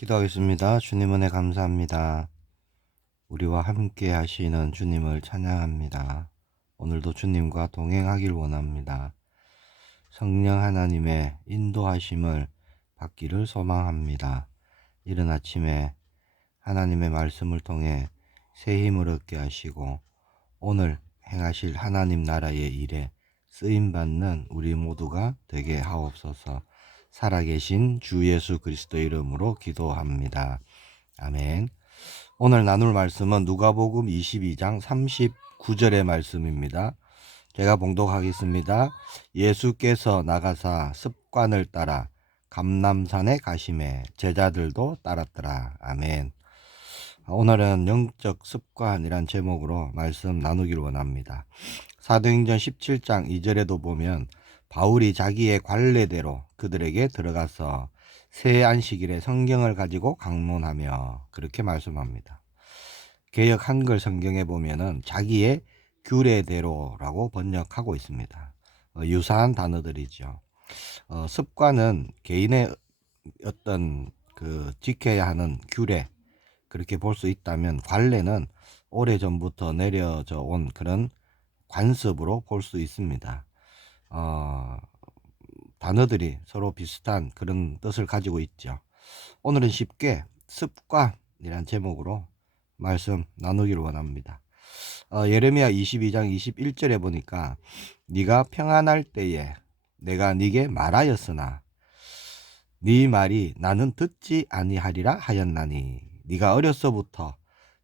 기도하겠습니다. 주님 은혜 감사합니다. 우리와 함께 하시는 주님을 찬양합니다. 오늘도 주님과 동행하길 원합니다. 성령 하나님의 인도하심을 받기를 소망합니다. 이른 아침에 하나님의 말씀을 통해 새 힘을 얻게 하시고 오늘 행하실 하나님 나라의 일에 쓰임받는 우리 모두가 되게 하옵소서. 살아계신 주 예수 그리스도 이름으로 기도합니다. 아멘. 오늘 나눌 말씀은 누가복음 22장 39절의 말씀입니다. 제가 봉독하겠습니다. 예수께서 나가사 습관을 따라 감람산에 가심에 제자들도 따랐더라. 아멘. 오늘은 영적 습관이란 제목으로 말씀 나누길 원합니다. 사도행전 17장 2절에도 보면 바울이 자기의 관례대로 그들에게 들어가서 새 안식일에 성경을 가지고 강론하며 그렇게 말씀합니다. 개역 한글 성경에 보면은 자기의 규례대로라고 번역하고 있습니다. 유사한 단어들이죠. 습관은 개인의 어떤 지켜야 하는 규례, 그렇게 볼 수 있다면 관례는 오래전부터 내려져 온 그런 관습으로 볼 수 있습니다. 단어들이 서로 비슷한 그런 뜻을 가지고 있죠. 오늘은 쉽게 습관이란 제목으로 말씀 나누기를 원합니다. 예레미야 22장 21절에 보니까 네가 평안할 때에 내가 네게 말하였으나 네 말이 나는 듣지 아니하리라 하였나니 네가 어려서부터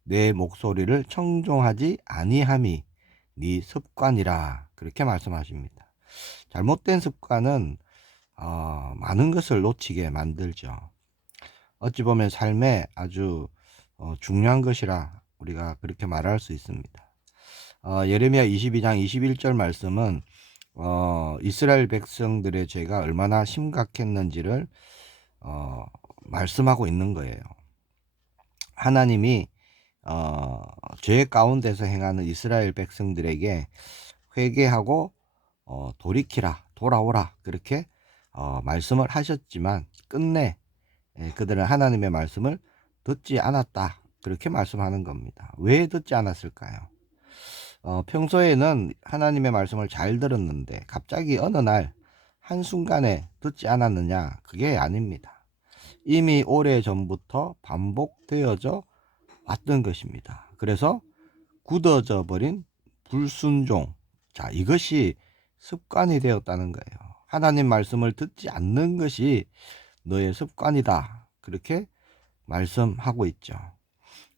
내 목소리를 청종하지 아니함이 네 습관이라 그렇게 말씀하십니다. 잘못된 습관은 많은 것을 놓치게 만들죠. 어찌 보면 삶에 아주 중요한 것이라 우리가 그렇게 말할 수 있습니다. 예레미야 22장 21절 말씀은 이스라엘 백성들의 죄가 얼마나 심각했는지를 말씀하고 있는 거예요. 하나님이 죄 가운데서 행하는 이스라엘 백성들에게 회개하고 돌이키라, 돌아오라 그렇게 말씀을 하셨지만 끝내 그들은 하나님의 말씀을 듣지 않았다 그렇게 말씀하는 겁니다. 왜 듣지 않았을까요? 평소에는 하나님의 말씀을 잘 들었는데 갑자기 어느 날 한순간에 듣지 않았느냐? 그게 아닙니다. 이미 오래전부터 반복되어져 왔던 것입니다. 그래서 굳어져 버린 불순종, 자, 이것이 습관이 되었다는 거예요. 하나님 말씀을 듣지 않는 것이 너의 습관이다 그렇게 말씀하고 있죠.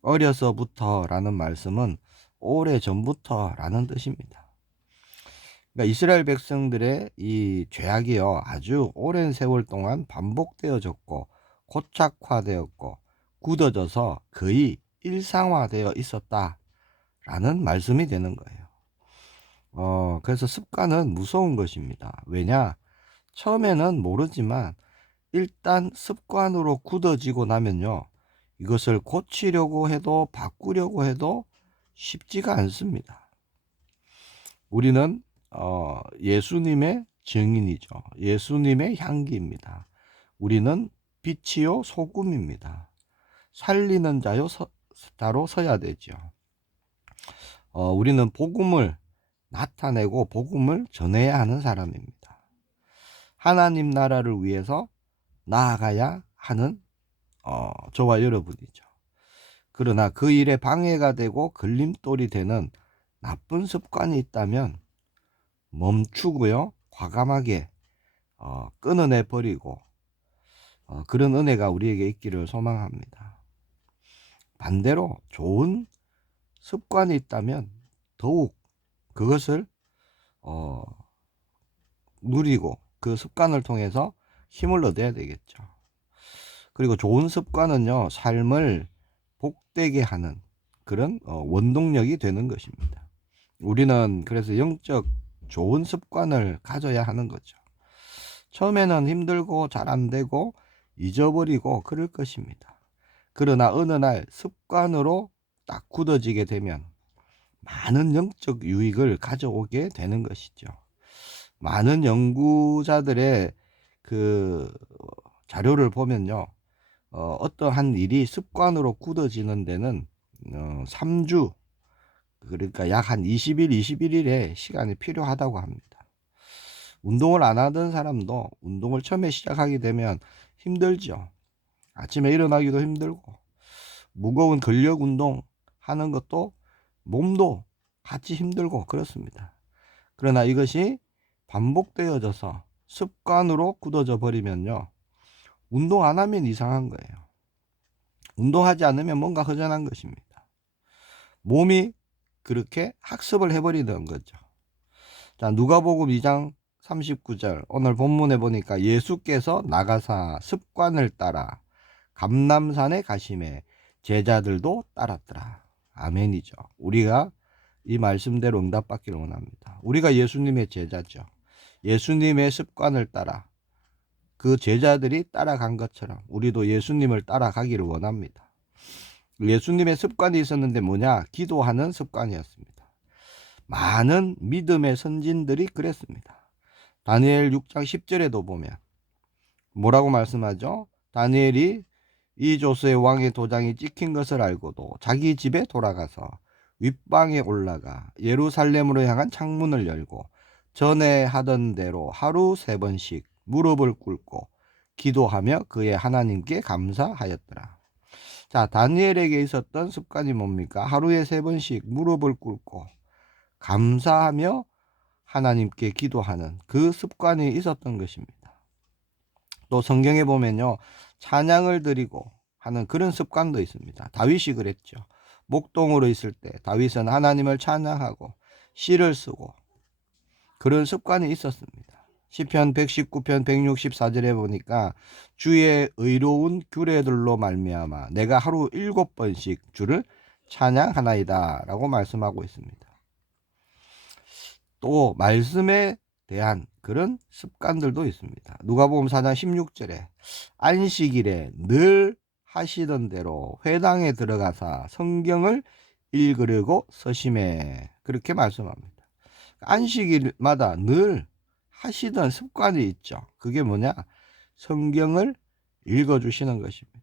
어려서부터라는 말씀은 오래전부터라는 뜻입니다. 그러니까 이스라엘 백성들의 이 죄악이요 아주 오랜 세월 동안 반복되어졌고 고착화되었고 굳어져서 거의 일상화되어 있었다라는 말씀이 되는 거예요. 그래서 습관은 무서운 것입니다. 왜냐? 처음에는 모르지만 일단 습관으로 굳어지고 나면요 이것을 고치려고 해도 바꾸려고 해도 쉽지가 않습니다. 우리는 예수님의 증인이죠. 예수님의 향기입니다. 우리는 빛이요 소금입니다. 살리는 자로 서야 되죠. 우리는 복음을 나타내고 복음을 전해야 하는 사람입니다. 하나님 나라를 위해서 나아가야 하는 저와 여러분이죠. 그러나 그 일에 방해가 되고 걸림돌이 되는 나쁜 습관이 있다면 멈추고요 과감하게 끊어내 버리고 그런 은혜가 우리에게 있기를 소망합니다. 반대로 좋은 습관이 있다면 더욱 그것을 누리고 그 습관을 통해서 힘을 얻어야 되겠죠. 그리고 좋은 습관은요 삶을 복되게 하는 그런 원동력이 되는 것입니다. 우리는 그래서 영적 좋은 습관을 가져야 하는 거죠. 처음에는 힘들고 잘 안 되고 잊어버리고 그럴 것입니다. 그러나 어느 날 습관으로 딱 굳어지게 되면 많은 영적 유익을 가져오게 되는 것이죠. 많은 연구자들의 그 자료를 보면요 어떠한 일이 습관으로 굳어지는 데는 3주, 그러니까 약 한 20일, 21일의 시간이 필요하다고 합니다. 운동을 안 하던 사람도 운동을 처음에 시작하게 되면 힘들죠. 아침에 일어나기도 힘들고, 무거운 근력 운동 하는 것도 몸도 같이 힘들고 그렇습니다. 그러나 이것이 반복되어져서 습관으로 굳어져 버리면요, 운동 안 하면 이상한 거예요. 운동하지 않으면 뭔가 허전한 것입니다. 몸이 그렇게 학습을 해버리는 거죠. 자, 누가복음 2장 39절, 오늘 본문에 보니까 예수께서 나가사 습관을 따라 감람산에 가심에 제자들도 따랐더라. 아멘이죠. 우리가 이 말씀대로 응답받기를 원합니다. 우리가 예수님의 제자죠. 예수님의 습관을 따라 그 제자들이 따라간 것처럼 우리도 예수님을 따라가기를 원합니다. 예수님의 습관이 있었는데 뭐냐? 기도하는 습관이었습니다. 많은 믿음의 선진들이 그랬습니다. 다니엘 6장 10절에도 보면 뭐라고 말씀하죠? 다니엘이 이 조스의 왕의 도장이 찍힌 것을 알고도 자기 집에 돌아가서 윗방에 올라가 예루살렘으로 향한 창문을 열고 전에 하던 대로 하루 3번씩 무릎을 꿇고 기도하며 그의 하나님께 감사하였더라. 자, 다니엘에게 있었던 습관이 뭡니까? 하루에 3번씩 무릎을 꿇고 감사하며 하나님께 기도하는 그 습관이 있었던 것입니다. 또 성경에 보면요, 찬양을 드리고 하는 그런 습관도 있습니다. 다윗이 그랬죠. 목동으로 있을 때 다윗은 하나님을 찬양하고 시를 쓰고 그런 습관이 있었습니다. 시편 119편 164절에 보니까 주의 의로운 규례들로 말미암아 내가 하루 7번씩 주를 찬양하나이다 라고 말씀하고 있습니다. 또 말씀에 대한 그런 습관들도 있습니다. 누가복음 4장 16절에 안식일에 늘 하시던 대로 회당에 들어가사 성경을 읽으려고 서심해, 그렇게 말씀합니다. 안식일마다 늘 하시던 습관이 있죠. 그게 뭐냐? 성경을 읽어주시는 것입니다.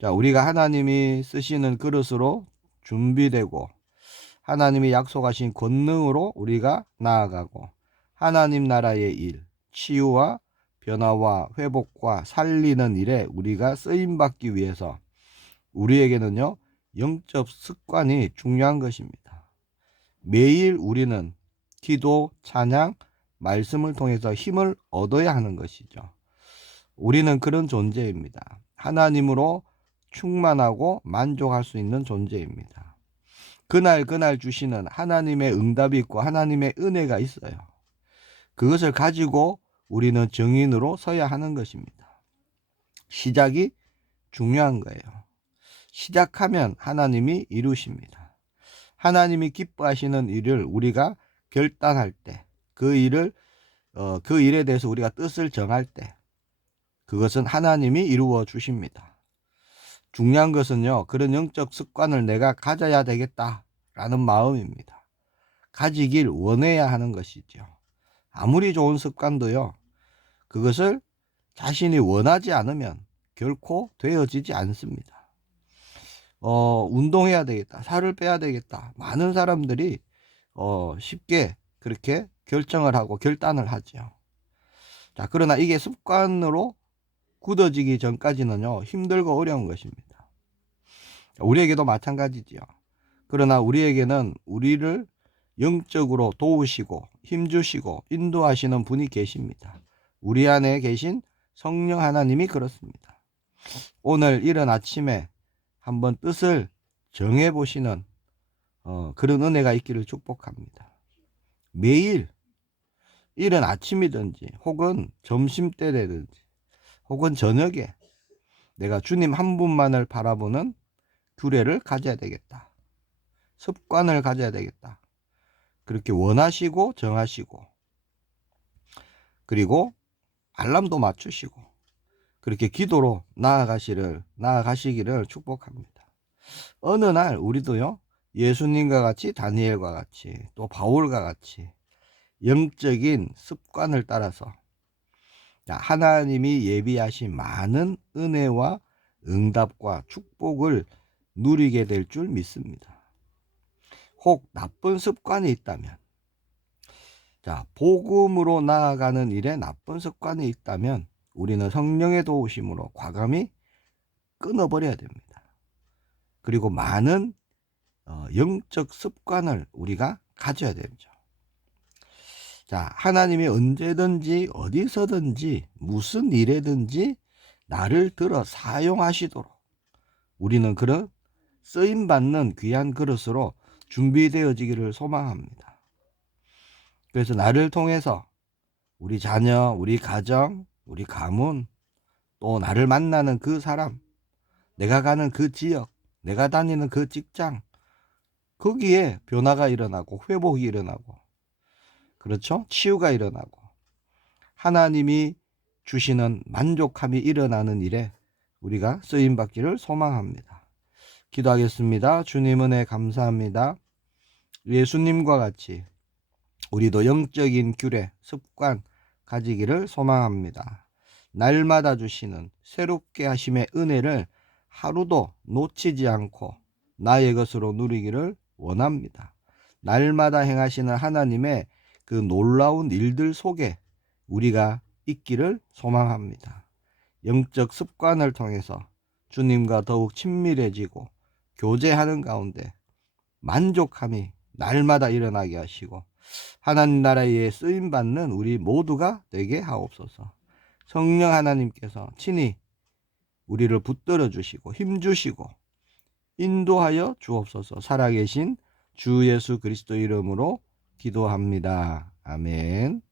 자, 우리가 하나님이 쓰시는 그릇으로 준비되고 하나님이 약속하신 권능으로 우리가 나아가고 하나님 나라의 일, 치유와 변화와 회복과 살리는 일에 우리가 쓰임받기 위해서 우리에게는요, 영적 습관이 중요한 것입니다. 매일 우리는 기도, 찬양, 말씀을 통해서 힘을 얻어야 하는 것이죠. 우리는 그런 존재입니다. 하나님으로 충만하고 만족할 수 있는 존재입니다. 그날 주시는 하나님의 응답이 있고 하나님의 은혜가 있어요. 그것을 가지고 우리는 정인으로 서야 하는 것입니다. 시작이 중요한 거예요. 시작하면 하나님이 이루십니다. 하나님이 기뻐하시는 일을 우리가 결단할 때, 그 일에 대해서 우리가 뜻을 정할 때, 그것은 하나님이 이루어 주십니다. 중요한 것은요, 그런 영적 습관을 내가 가져야 되겠다라는 마음입니다. 가지길 원해야 하는 것이죠. 아무리 좋은 습관도요, 그것을 자신이 원하지 않으면 결코 되어지지 않습니다. 운동해야 되겠다, 살을 빼야 되겠다, 많은 사람들이 쉽게 그렇게 결정을 하고 결단을 하죠. 자, 그러나 이게 습관으로 굳어지기 전까지는요, 힘들고 어려운 것입니다. 우리에게도 마찬가지지요. 그러나 우리에게는 우리를 영적으로 도우시고 힘주시고 인도하시는 분이 계십니다. 우리 안에 계신 성령 하나님이 그렇습니다. 오늘 이른 아침에 한번 뜻을 정해보시는 그런 은혜가 있기를 축복합니다. 매일 이른 아침이든지 혹은 점심때든지 혹은 저녁에 내가 주님 한 분만을 바라보는 규례를 가져야 되겠다. 습관을 가져야 되겠다. 그렇게 원하시고 정하시고 그리고 알람도 맞추시고 그렇게 기도로 나아가시기를 축복합니다. 어느 날 우리도요, 예수님과 같이 다니엘과 같이 또 바울과 같이 영적인 습관을 따라서 하나님이 예비하신 많은 은혜와 응답과 축복을 누리게 될 줄 믿습니다. 혹 나쁜 습관이 있다면, 자, 복음으로 나아가는 일에 나쁜 습관이 있다면 우리는 성령의 도우심으로 과감히 끊어버려야 됩니다. 그리고 많은 영적 습관을 우리가 가져야 되죠. 자, 하나님이 언제든지 어디서든지 무슨 일에든지 나를 들어 사용하시도록 우리는 그런 쓰임받는 귀한 그릇으로 준비되어지기를 소망합니다. 그래서 나를 통해서 우리 자녀, 우리 가정, 우리 가문, 또 나를 만나는 그 사람, 내가 가는 그 지역, 내가 다니는 그 직장, 거기에 변화가 일어나고 회복이 일어나고, 그렇죠? 치유가 일어나고 하나님이 주시는 만족함이 일어나는 일에 우리가 쓰임받기를 소망합니다. 기도하겠습니다. 주님 은혜 감사합니다. 예수님과 같이 우리도 영적인 규례, 습관 가지기를 소망합니다. 날마다 주시는 새롭게 하심의 은혜를 하루도 놓치지 않고 나의 것으로 누리기를 원합니다. 날마다 행하시는 하나님의 그 놀라운 일들 속에 우리가 있기를 소망합니다. 영적 습관을 통해서 주님과 더욱 친밀해지고 교제하는 가운데 만족함이 날마다 일어나게 하시고 하나님 나라에 쓰임받는 우리 모두가 되게 하옵소서. 성령 하나님께서 친히 우리를 붙들어 주시고 힘주시고 인도하여 주옵소서. 살아계신 주 예수 그리스도 이름으로 기도합니다. 아멘.